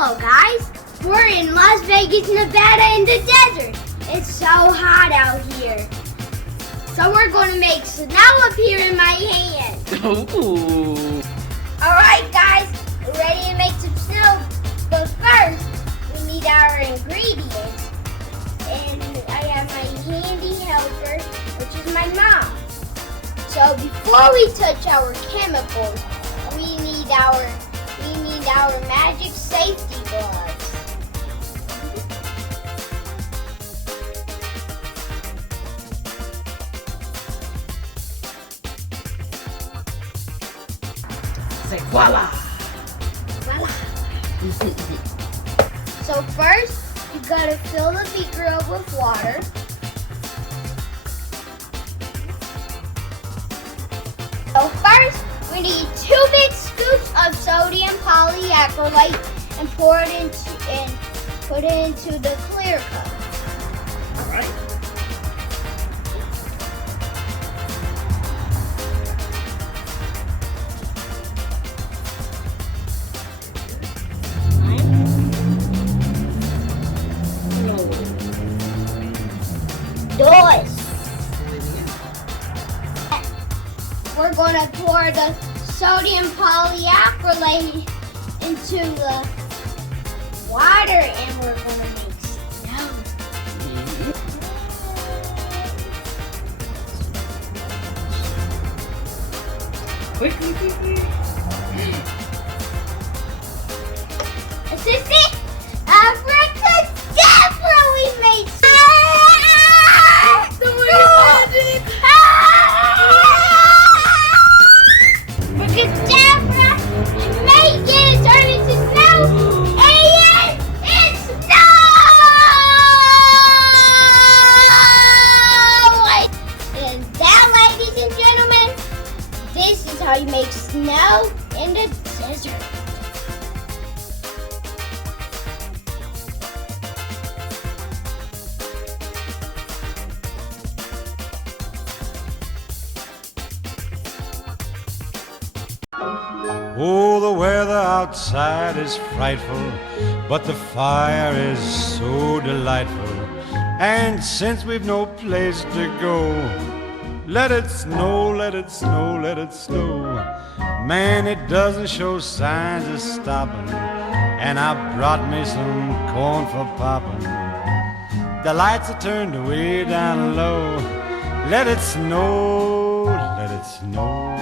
Hello guys, we're in Las Vegas, Nevada in the desert. It's so hot out here. So we're going to make snow appear in my hand. Ooh. Alright guys, we're ready to make some snow. But first, we need our ingredients. And I have my handy helper, which is my mom. So before we touch our chemicals, we need our magic safety gloves. Say voila! Voila. So first, you gotta fill the beaker up with water. So first, we need 2 big scoops of sodium polyacrylate and put it into the clear cup. All right. Dos. We're going to pour the sodium polyacrylate into the water and we're going to make snow. Quickly. Assistant, abracadabra, we made snow. Abracadabra, make it turn into snow, and it's snow! And that, ladies and gentlemen, this is how you make snow in the desert. Oh, the weather outside is frightful, but the fire is so delightful. And since we've no place to go, let it snow, let it snow, let it snow. Man, it doesn't show signs of stopping, and I brought me some corn for popping. The lights are turned way down low. Let it snow, let it snow.